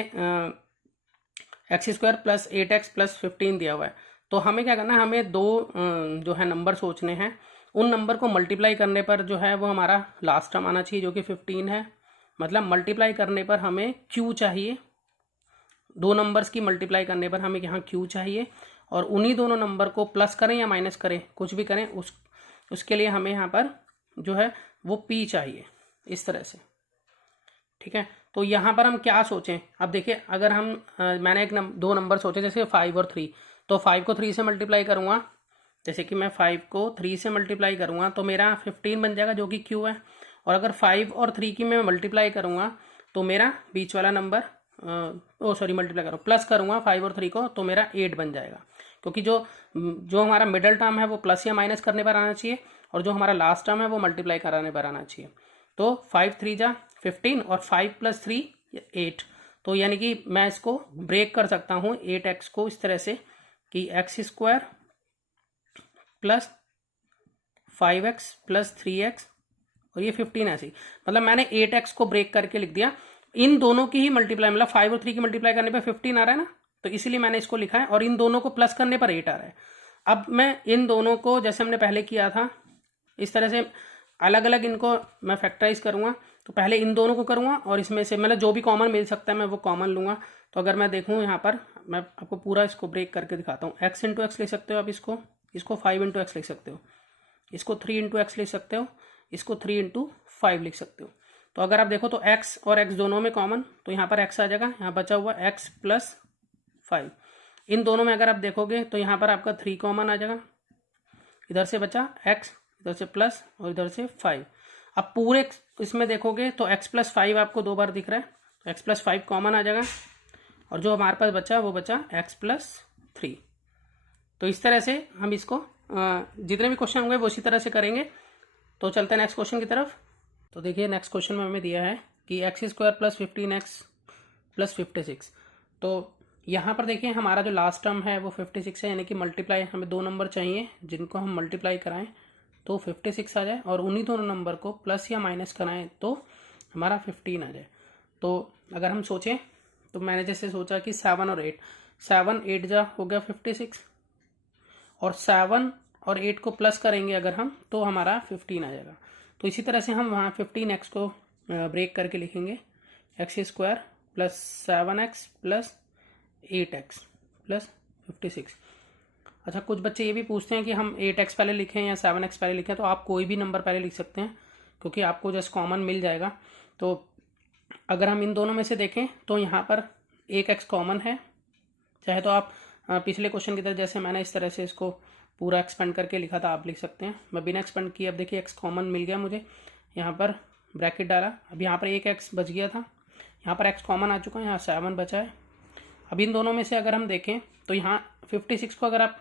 x square plus 8x plus 15 दिया हुआ है। तो हमें क्या करना है, हमें दो जो है नंबर सोचने हैं, उन नंबर को मल्टीप्लाई करने पर जो है वो हमारा लास्ट टर्म आना चाहिए जो कि 15 है। मतलब मल्टीप्लाई करने पर हमें q चाहिए, दो नंबर्स की मल्टीप्लाई करने पर हमें यहाँ q चाहिए, और उन्हीं दोनों नंबर को प्लस करें या माइनस करें कुछ भी करें उसके लिए हमें यहाँ पर जो है वो p चाहिए, इस तरह से, ठीक है। तो यहाँ पर हम क्या सोचें, अब देखिए अगर हम मैंने दो नंबर सोचे जैसे 5 और 3, तो 5 को 3 से मल्टीप्लाई करूँगा, जैसे कि मैं 5 को 3 से मल्टीप्लाई करूँगा तो मेरा 15 बन जाएगा जो कि q है। और अगर 5 और 3 की मैं मल्टीप्लाई करूँगा तो मेरा बीच वाला नंबर मल्टीप्लाई करूँ प्लस करूँगा 5 और 3 को, तो मेरा 8 बन जाएगा, क्योंकि जो हमारा मिडल टर्म है वो प्लस या माइनस करने पर आना चाहिए, और जो हमारा लास्ट टर्म है वो मल्टीप्लाई कराने पर आना चाहिए। तो 5 3 जा 15 और 5 प्लस 3 8, तो यानी कि मैं इसको ब्रेक कर सकता हूँ 8x को इस तरह से कि x square plus 5x plus 3x और ये 15 ऐसे ही, मतलब मैंने 8x को ब्रेक करके लिख दिया। इन दोनों की ही मल्टीप्लाई, मतलब 5 और 3 की मल्टीप्लाई करने पर 15 आ रहा है ना, तो इसीलिए मैंने इसको लिखा है, और इन दोनों को प्लस करने पर 8 आ रहा है। अब मैं इन दोनों को जैसे हमने पहले किया था इस तरह से अलग अलग इनको मैं फैक्टराइज करूँगा। तो पहले इन दोनों को करूँगा और इसमें से मतलब जो भी कॉमन मिल सकता है मैं वो कॉमन लूँगा। तो अगर मैं देखूँ यहाँ पर, मैं आपको पूरा इसको ब्रेक करके दिखाता हूँ। x इंटू एक्स लिख सकते हो आप, इसको 5 इंटू एक्स लिख सकते हो, इसको 3 इंटू एक्स लिख सकते हो, इसको 3 इंटू 5 लिख सकते हो। तो अगर आप देखो तो x और x दोनों में कॉमन, तो यहाँ पर x आ जाएगा, यहाँ बचा हुआ x प्लस 5। इन दोनों में अगर आप देखोगे तो यहाँ पर आपका 3 कॉमन आ जाएगा, इधर से बचा x, इधर से प्लस और इधर से 5। अब पूरे इसमें देखोगे तो x प्लस 5 आपको 2 बार दिख रहा है, तो x प्लस 5 कॉमन आ जाएगा, और जो हमारे पास बचा वो बचा x प्लस 3। तो इस तरह से हम इसको जितने भी क्वेश्चन होंगे वो इसी तरह से करेंगे। तो चलते हैं नेक्स्ट क्वेश्चन की तरफ। तो देखिए नेक्स्ट क्वेश्चन में हमें दिया है कि x square plus 15x plus 56। तो यहाँ पर देखिए हमारा जो लास्ट टर्म है वो 56 है, यानी कि मल्टीप्लाई हमें दो नंबर चाहिए जिनको हम मल्टीप्लाई कराएं तो 56 आ जाए, और उन्हीं दोनों नंबर को प्लस या माइनस कराएं तो हमारा 15 आ जाए। तो अगर हम सोचें तो मैंने जैसे सोचा कि 7 और 8, 7 8 जा हो गया 56, और 7 और 8 को प्लस करेंगे अगर हम, तो हमारा 15 आ जाएगा। तो इसी तरह से हम वहाँ 15x को ब्रेक करके लिखेंगे, x² plus 7x plus 8x plus 56। अच्छा, कुछ बच्चे ये भी पूछते हैं कि हम 8x पहले लिखें या 7x पहले लिखें, तो आप कोई भी नंबर पहले लिख सकते हैं क्योंकि आपको जस्ट कॉमन मिल जाएगा। तो अगर हम इन दोनों में से देखें तो यहाँ पर एक x कॉमन है, चाहे तो आप पिछले क्वेश्चन की तरह जैसे मैंने इस तरह से इसको पूरा एक्सपेंड करके लिखा था आप लिख सकते हैं। मैं बिना एक्सपेंड किए अब देखिए x कॉमन मिल गया मुझे, यहाँ पर ब्रैकेट डाला, अब यहाँ पर एक x बच गया था, यहाँ पर x कॉमन आ चुका है, यहाँ 7 बचा है। अब इन दोनों में से अगर हम देखें तो यहाँ 56 को अगर आप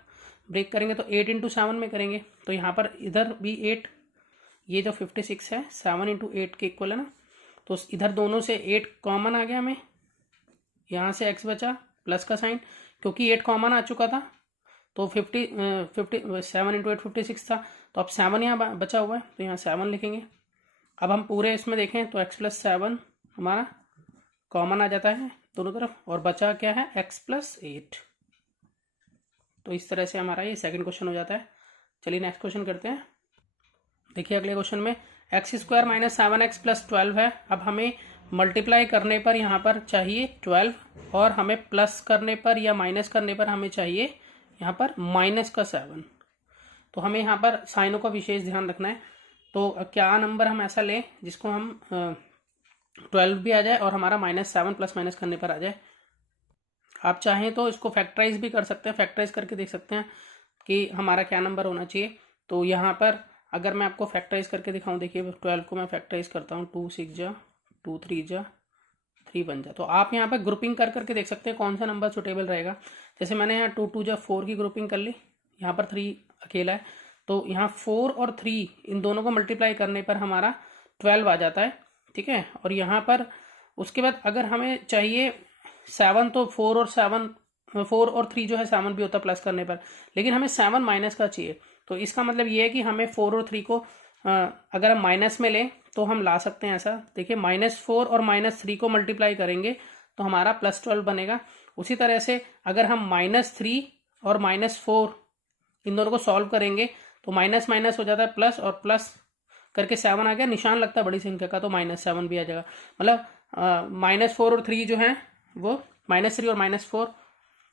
ब्रेक करेंगे तो 8 इंटू 7 में करेंगे, तो यहाँ पर इधर भी 8, ये जो 56 है 7 इंटू 8 के इक्वल है ना, तो इधर दोनों से 8 कॉमन आ गया हमें, यहाँ से x बचा प्लस का साइन, क्योंकि 8 कॉमन आ चुका था तो 7 इंटू 8 56 था, तो अब 7 यहाँ बचा हुआ है तो यहाँ 7 लिखेंगे। अब हम पूरे इसमें देखें तो x प्लस 7 हमारा कॉमन आ जाता है दोनों तरफ, और बचा क्या है x प्लस 8। तो इस तरह से हमारा ये सेकंड क्वेश्चन हो जाता है। चलिए नेक्स्ट क्वेश्चन करते हैं। देखिए अगले क्वेश्चन में x² माइनस 7x प्लस 12 है। अब हमें मल्टीप्लाई करने पर यहाँ पर चाहिए 12, और हमें प्लस करने पर या माइनस करने पर हमें चाहिए यहाँ पर माइनस का 7। तो हमें यहाँ पर साइनों का विशेष ध्यान रखना है। तो क्या नंबर हम ऐसा लें जिसको हम 12 भी आ जाए और हमारा -7 प्लस माइनस करने पर आ जाए। आप चाहें तो इसको फैक्टराइज भी कर सकते हैं, फैक्टराइज करके देख सकते हैं कि हमारा क्या नंबर होना चाहिए। तो यहाँ पर अगर मैं आपको फैक्टराइज करके दिखाऊं, देखिए 12 को मैं फैक्टराइज करता हूँ, 2 6 जा 2 3 जा 3 बन जा। तो आप यहाँ पर ग्रुपिंग कर करके देख सकते हैं कौन सा नंबर सुटेबल रहेगा। जैसे मैंने यहाँ 2 2 जा 4 की ग्रुपिंग कर ली, यहाँ पर 3 अकेला है, तो यहाँ 4 और 3 इन दोनों को मल्टीप्लाई करने पर हमारा 12 आ जाता है, ठीक है। और यहाँ पर उसके बाद अगर हमें चाहिए 7, तो 4 और 3 जो है 7 भी होता है प्लस करने पर, लेकिन हमें 7 माइनस का चाहिए। तो इसका मतलब ये है कि हमें 4 और 3 को अगर हम माइनस में लें तो हम ला सकते हैं ऐसा। देखिए -4 और -3 को मल्टीप्लाई करेंगे तो हमारा +12 बनेगा। उसी तरह से अगर हम -3 और -4 इन दोनों को सॉल्व करेंगे तो माइनस माइनस हो जाता है प्लस, और प्लस करके 7 आ गया, निशान लगता है बड़ी संख्या का तो -7 भी आ जाएगा। मतलब -4 और 3 जो है वो -3 और -4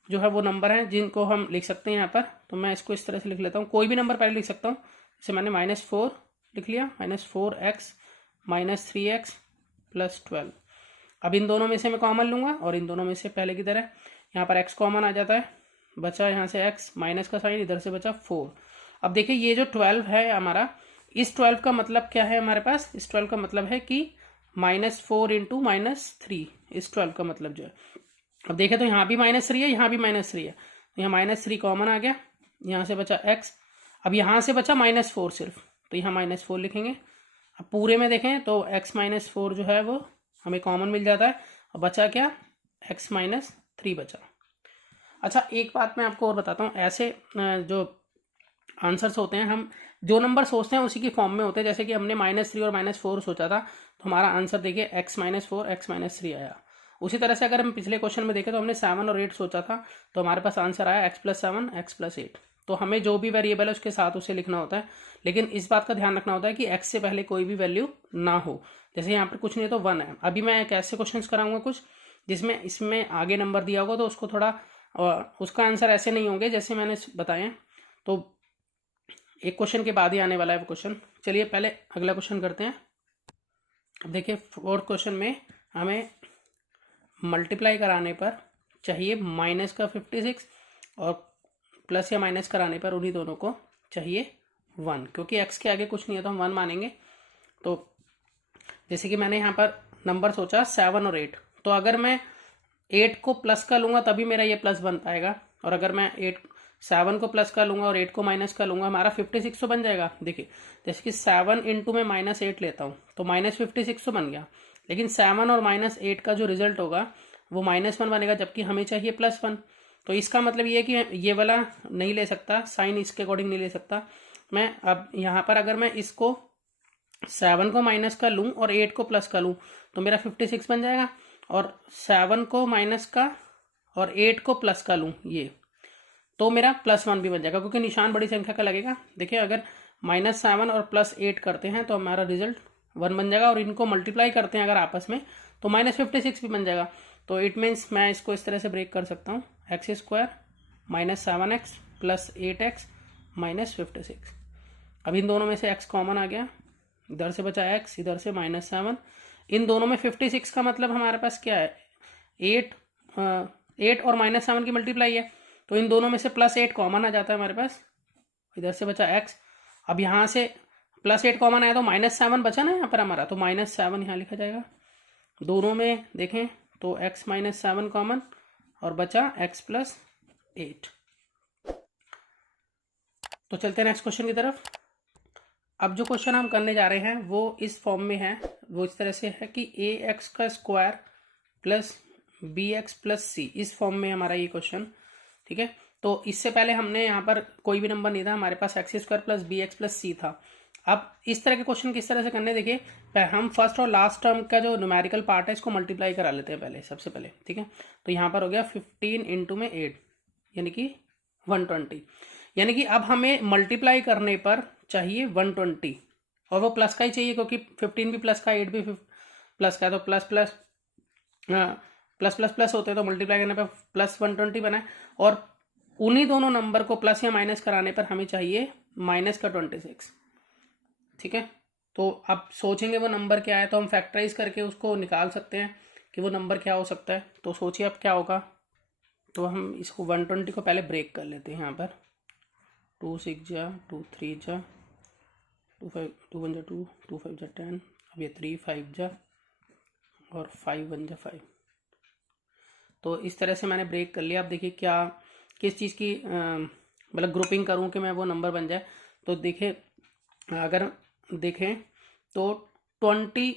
जो है वो नंबर हैं जिनको हम लिख सकते हैं यहाँ पर। तो मैं इसको इस तरह से लिख लेता हूँ, कोई भी नंबर पहले लिख सकता हूँ। जैसे मैंने -4 लिख लिया, -4x -3x प्लस 12। अब इन दोनों में से मैं कॉमन लूँगा और इन दोनों में से पहले की तरह यहाँ पर x कॉमन आ जाता है, बचा यहाँ से x माइनस का साइन, इधर से बचा 4। अब देखिए ये जो 12 है हमारा, इस 12 का मतलब क्या है हमारे पास, इस 12 का मतलब है कि -4 इंटू -3, इस 12 का मतलब जो है। अब देखें तो यहाँ भी -3 है, यहाँ भी -3 है, तो यहाँ -3 कॉमन आ गया, यहाँ से बचा x। अब यहाँ से बचा -4 सिर्फ, तो यहाँ -4 लिखेंगे। अब पूरे में देखें तो x -4 जो है वो हमें कॉमन मिल जाता है, अब बचा क्या, x -3 बचा। अच्छा, एक बात मैं आपको और बताता हूँ, ऐसे जो आंसर्स होते हैं, हम जो नंबर सोचते हैं उसी की फॉर्म में होते हैं। जैसे कि हमने -3 और -4 सोचा था, तो हमारा आंसर देखिए x -4 x -3 आया। उसी तरह से अगर हम पिछले क्वेश्चन में देखें तो हमने 7 और 8 सोचा था, तो हमारे पास आंसर आया x + 7 x + 8। तो हमें जो भी वेरिएबल है उसके साथ उसे लिखना होता है, लेकिन इस बात का ध्यान रखना होता है कि x से पहले कोई भी वैल्यू ना हो। जैसे यहाँ पर कुछ नहीं है तो 1 है। अभी मैं एक ऐसे क्वेश्चन कराऊंगा कुछ जिसमें इसमें आगे नंबर दिया होगा, तो उसको थोड़ा उसका आंसर ऐसे नहीं होंगे जैसे मैंने बताया। तो एक क्वेश्चन के बाद ही आने वाला है वो क्वेश्चन। चलिए पहले अगला क्वेश्चन करते हैं। अब देखिए 4th क्वेश्चन में हमें मल्टीप्लाई कराने पर चाहिए -56 और प्लस या माइनस कराने पर उन्हीं दोनों को चाहिए 1, क्योंकि x के आगे कुछ नहीं है तो हम 1 मानेंगे। तो जैसे कि मैंने यहाँ पर नंबर सोचा 7 और 8, तो अगर मैं 8 को प्लस का लूँगा तभी मेरा ये प्लस बन पाएगा, और अगर मैं 7 को प्लस का लूँगा और 8 को माइनस का लूँगा, हमारा 56 तो बन जाएगा। देखिए जैसे कि 7 इंटू में -8 लेता हूँ तो -56 तो बन गया, लेकिन 7 और -8 का जो रिजल्ट होगा वो -1 बनेगा, जबकि हमें चाहिए +1। तो इसका मतलब ये है कि ये वाला नहीं ले सकता, साइन इसके अकॉर्डिंग नहीं ले सकता मैं। अब यहाँ पर अगर मैं इसको 7 को माइनस का लूँ और 8 को प्लस का लूँ तो मेरा 56 बन जाएगा, और 7 को माइनस का और 8 को प्लस का लूँ ये, तो मेरा +1 भी बन जाएगा, क्योंकि निशान बड़ी संख्या का लगेगा। देखिए अगर -7 और +8 करते हैं तो हमारा रिजल्ट 1 बन जाएगा, और इनको मल्टीप्लाई करते हैं अगर आपस में तो -56 भी बन जाएगा। तो इट मीन्स मैं इसको इस तरह से ब्रेक कर सकता हूँ, x² -7x + 8x -56। अब इन दोनों में से x कॉमन आ गया, इधर से बचा x, इधर से -7, इन दोनों में 56 का मतलब हमारे पास क्या है, 8 और -7 की मल्टीप्लाई है, तो इन दोनों में से +8 कॉमन आ जाता है हमारे पास, इधर से बचा x। अब यहाँ से +8 कॉमन आया तो -7 बचा ना यहाँ पर हमारा, तो -7 यहाँ लिखा जाएगा। दोनों में देखें तो x -7 कॉमन और बचा x + 8। तो चलते हैं नेक्स्ट क्वेश्चन की तरफ। अब जो क्वेश्चन हम करने जा रहे हैं वो इस फॉर्म में है, वो इस तरह से है कि ax² + bx + c, इस फॉर्म में हमारा ये क्वेश्चन, ठीक है। तो इससे पहले हमने यहाँ पर कोई भी नंबर नहीं था, हमारे पास x² + bx + c था। अब इस तरह के क्वेश्चन किस तरह से करने, देखिए हम फर्स्ट और लास्ट टर्म का जो न्यूमेरिकल पार्ट है इसको मल्टीप्लाई करा लेते हैं पहले, सबसे पहले, ठीक है। तो यहाँ पर हो गया 15 × 8 यानी कि 120, यानी कि अब हमें मल्टीप्लाई करने पर चाहिए 120, और वो प्लस का ही चाहिए क्योंकि 15 भी प्लस का, 8 भी प्लस का, तो plus plus plus plus plus होते हैं, तो मल्टीप्लाई करने पर +120 बना है। और उन्हीं दोनों नंबर को प्लस या माइनस कराने पर हमें चाहिए -26, ठीक है। तो अब सोचेंगे वो नंबर क्या है, तो हम फैक्टराइज करके उसको निकाल सकते हैं कि वो नंबर क्या हो सकता है। तो सोचिए अब क्या होगा, तो हम इसको 120 को पहले ब्रेक कर लेते हैं। यहाँ पर 2 6 जा, 2 3 जा, 2 5 2 1 जा 2, 2 5 जा 10, अब ये 3 5 जा और 5 1 जा 5। तो इस तरह से मैंने ब्रेक कर लिया। अब देखिए क्या किस चीज़ की मतलब ग्रुपिंग करूं कि मैं वो नंबर बन जाए। तो देखिए अगर देखें तो 20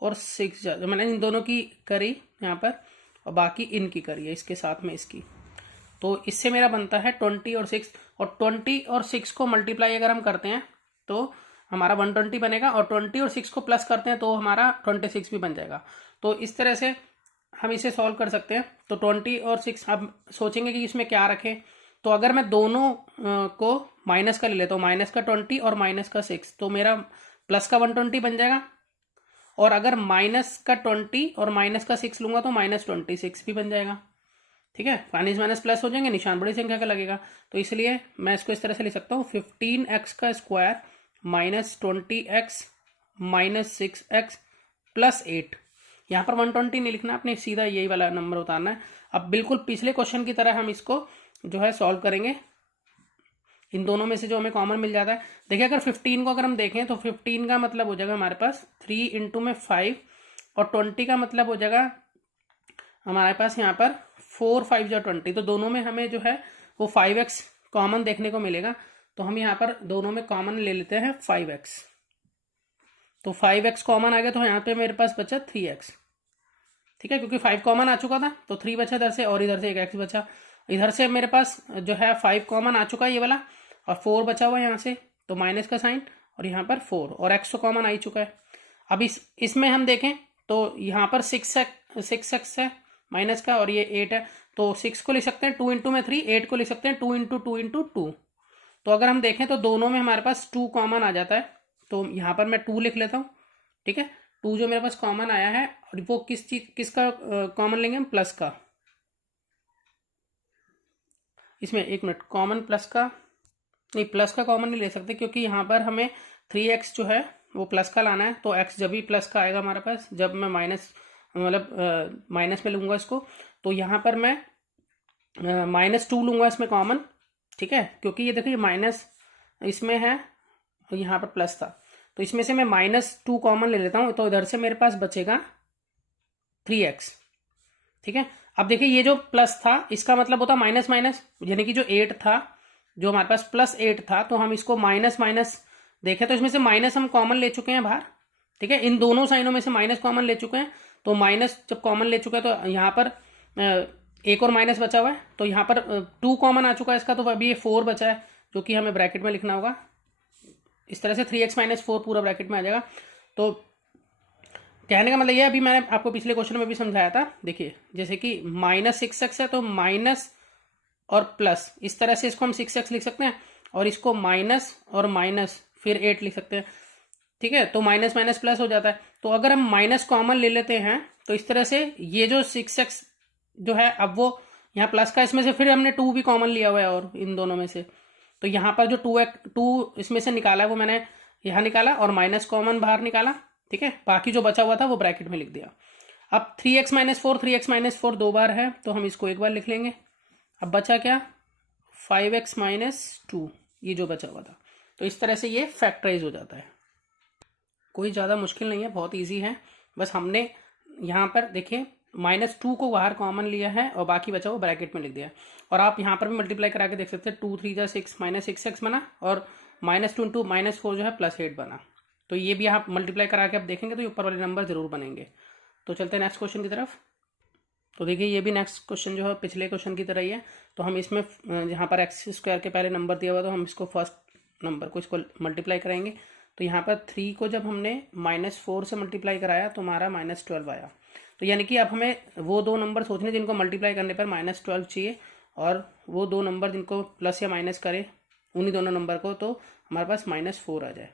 और 6 जा, मैंने इन दोनों की करी यहाँ पर और बाकी इनकी करी है इसके साथ में इसकी, तो इससे मेरा बनता है 20 और 6, और 20 और 6 को मल्टीप्लाई अगर हम करते हैं तो हमारा 120 बनेगा, और 20 और 6 को प्लस करते हैं तो हमारा 26 भी बन जाएगा। तो इस तरह से हम इसे सॉल्व कर सकते हैं। तो 20 और 6 अब सोचेंगे कि इसमें क्या रखें, तो अगर मैं दोनों को माइनस का ले लेता हूँ, -20 और -6, तो मेरा +120 बन जाएगा, और अगर -20 और -6 लूंगा तो -26 भी बन जाएगा, ठीक है। माइनस माइनस प्लस हो जाएंगे, निशान बड़ी संख्या का लगेगा, तो इसलिए मैं इसको इस तरह से लिख सकता हूँ 15x² -20x -6x + 8। यहाँ पर 120 नहीं लिखना, आपने सीधा यही वाला नंबर उतारना है। अब बिल्कुल पिछले क्वेश्चन की तरह हम इसको जो है सॉल्व करेंगे। इन दोनों में से जो हमें कॉमन मिल जाता है, देखिए अगर 15 को अगर हम देखें तो 15 का मतलब हो जाएगा हमारे पास 3 × 5, और 20 का मतलब हो जाएगा हमारे पास यहाँ पर 4 5 जा 20। तो दोनों में हमें जो है वो 5x कॉमन देखने को मिलेगा, तो हम यहाँ पर दोनों में कॉमन ले लेते हैं 5x। तो 5x कॉमन आ गया, तो यहाँ पे मेरे पास बचा 3x, ठीक है, क्योंकि 5 कॉमन आ चुका था तो 3 बचा इधर से, और इधर से एक x बचा। इधर से मेरे पास जो है 5 कॉमन आ चुका है ये वाला, और 4 बचा हुआ है यहाँ से, तो माइनस का साइन, और यहाँ पर 4, और x तो कॉमन आ ही चुका है। अब इसमें हम देखें तो यहाँ पर 6x है माइनस का, और ये 8 है, तो 6 को लिख सकते हैं 2 × 3, 8 को लिख सकते हैं 2 × 2 × 2। तो अगर हम देखें तो दोनों में हमारे पास 2 कॉमन आ जाता है, तो यहाँ पर मैं 2 लिख लेता हूँ, ठीक है। 2 जो मेरे पास कॉमन आया है, और वो किसका कॉमन लेंगे हम, प्लस का। इसमें एक मिनट, कॉमन प्लस का नहीं, प्लस का कॉमन नहीं ले सकते, क्योंकि यहाँ पर हमें 3x जो है वो प्लस का लाना है। तो x जब भी प्लस का आएगा हमारे पास, जब मैं माइनस में लूंगा इसको, तो यहाँ पर मैं -2 लूंगा इसमें कॉमन, ठीक है, क्योंकि ये देखिए माइनस इसमें है, यहाँ पर प्लस था, तो इसमें से मैं -2 कॉमन ले लेता हूँ, तो इधर से मेरे पास बचेगा 3x, ठीक है। अब देखिए ये जो प्लस था इसका मतलब होता माइनस माइनस, यानी कि जो 8 था, जो हमारे पास +8 था, तो हम इसको माइनस माइनस देखें तो इसमें से माइनस हम कॉमन ले चुके हैं बाहर, ठीक है। इन दोनों साइनों में से माइनस कॉमन ले चुके हैं, तो माइनस जब कॉमन ले चुके हैं तो यहाँ पर एक और माइनस बचा हुआ है, तो यहाँ पर 2 कॉमन आ चुका है इसका, तो अभी ये 4 बचा है जो कि हमें ब्रैकेट में लिखना होगा। इस तरह से 3x - 4 पूरा ब्रैकेट में आ जाएगा। तो कहने का मतलब ये, अभी मैंने आपको पिछले क्वेश्चन में भी समझाया था, देखिए जैसे कि -6x है तो माइनस और प्लस, इस तरह से इसको हम 6x लिख सकते हैं और इसको माइनस और माइनस फिर 8 लिख सकते हैं। ठीक है, तो माइनस माइनस प्लस हो जाता है। तो अगर हम माइनस कॉमन ले लेते हैं तो इस तरह से ये जो 6x जो है अब वो यहाँ प्लस का, इसमें से फिर हमने 2 भी कॉमन लिया हुआ है और इन दोनों में से, तो यहाँ पर जो 2 इसमें से निकाला है वो मैंने यहाँ निकाला और माइनस कॉमन बाहर निकाला। ठीक है, बाकी जो बचा हुआ था वो ब्रैकेट में लिख दिया। अब 3x माइनस 4, 3x माइनस 4 2 बार है तो हम इसको एक बार लिख लेंगे। अब बचा क्या, 5x माइनस 2, ये जो बचा हुआ था। तो इस तरह से ये फैक्टराइज हो जाता है। कोई ज़्यादा मुश्किल नहीं है, बहुत ईजी है। बस हमने यहाँ पर देखिए -2 को बाहर कॉमन लिया है और बाकी बचा वो ब्रैकेट में लिख दिया। और आप यहाँ पर भी मल्टीप्लाई करा के देख सकते हैं, 2 3 जा 6 -6x बना और -2 इंटू -4 जो है +8 बना। तो ये भी आप मल्टीप्लाई करा के आप देखेंगे तो ये ऊपर वाले नंबर जरूर बनेंगे। तो चलते हैं नेक्स्ट क्वेश्चन की तरफ। तो देखिए ये भी नेक्स्ट क्वेश्चन जो है पिछले क्वेश्चन की तरह ही है। तो हम इसमें यहाँ पर x² के पहले नंबर दिया हुआ तो हम इसको फर्स्ट नंबर को इसको मल्टीप्लाई कराएंगे। तो यहाँ पर 3 को जब हमने -4 से मल्टीप्लाई कराया तो हमारा -12 आया। तो यानी कि अब हमें वो दो नंबर सोचने जिनको मल्टीप्लाई करने पर -12 चाहिए और वो दो नंबर जिनको प्लस या माइनस करे उन्हीं दोनों नंबर को, तो हमारे पास -4 आ जाए।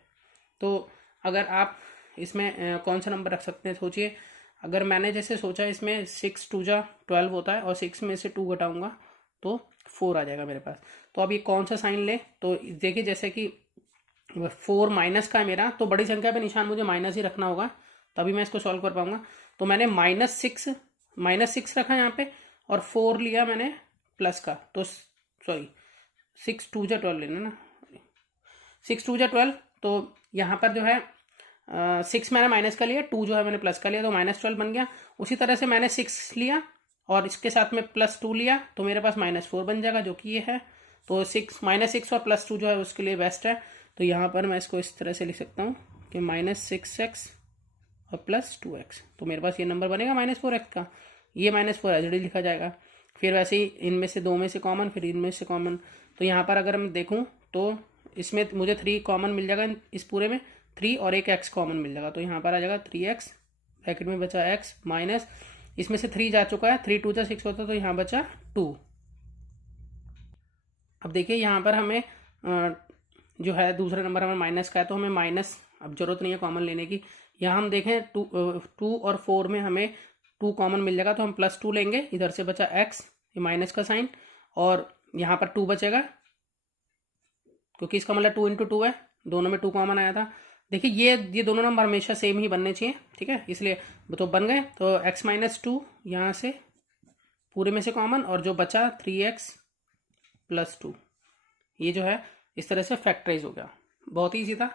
तो अगर आप इसमें कौन सा नंबर रख सकते हैं सोचिए। अगर मैंने जैसे सोचा इसमें 6 2 जा 12 होता है और 6 में से 2 घटाऊंगा तो 4 आ जाएगा मेरे पास। तो अब ये कौन सा साइन ले, तो देखिए जैसे कि 4 माइनस का है मेरा, तो बड़ी संख्या पे निशान मुझे माइनस ही रखना होगा तभी मैं इसको सॉल्व कर पाऊंगा। तो मैंने -6 रखा यहाँ पे और 4 लिया मैंने प्लस का, तो सॉरी 6 2 जा 12 लेना ना, 6 2 जा 12। तो यहाँ पर जो है 6 मैंने माइनस का लिया, 2 जो है मैंने प्लस का लिया, तो -12 बन गया। उसी तरह से मैंने 6 लिया और इसके साथ में +2 लिया तो मेरे पास -4 बन जाएगा, जो कि ये है। तो -6 और +2 जो है उसके लिए बेस्ट है। तो यहाँ पर मैं इसको इस तरह से लिख सकता हूँ कि -6x और +2x, तो मेरे पास ये नंबर बनेगा -4x का। ये -4 एलरेडी लिखा जाएगा। फिर वैसे ही इनमें से 2 में से कॉमन, फिर इनमें से कॉमन। तो यहाँ पर अगर मैं देखूँ तो इसमें मुझे 3 कॉमन मिल जाएगा, इस पूरे में 3 और एक x कॉमन मिल जाएगा। तो यहाँ पर आ जाएगा 3x, ब्रैकेट में बचा x माइनस, इसमें से 3 जा चुका है, 3 2 जा 6 होता, तो यहाँ बचा 2। अब देखिए यहाँ पर हमें जो है दूसरा नंबर हमें माइनस का है, तो हमें माइनस अब जरूरत नहीं है कॉमन लेने की। यहाँ हम देखें 2 और 4 में हमें 2 कॉमन मिल जाएगा, तो हम +2 लेंगे। इधर से बचा x, ये माइनस का साइन, और यहाँ पर 2 बचेगा क्योंकि इसका मतलब 2 × 2 है, दोनों में 2 कॉमन आया था। देखिए ये दोनों नंबर हमेशा सेम ही बनने चाहिए, ठीक है, इसलिए तो बन गए। तो x -2 यहाँ से पूरे में से कॉमन, और जो बचा 3x +2, ये जो है इस तरह से फैक्टराइज हो गया। बहुत ही ईजी था।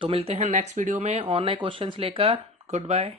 तो मिलते हैं नेक्स्ट वीडियो में और नए क्वेश्चंस लेकर। Good bye.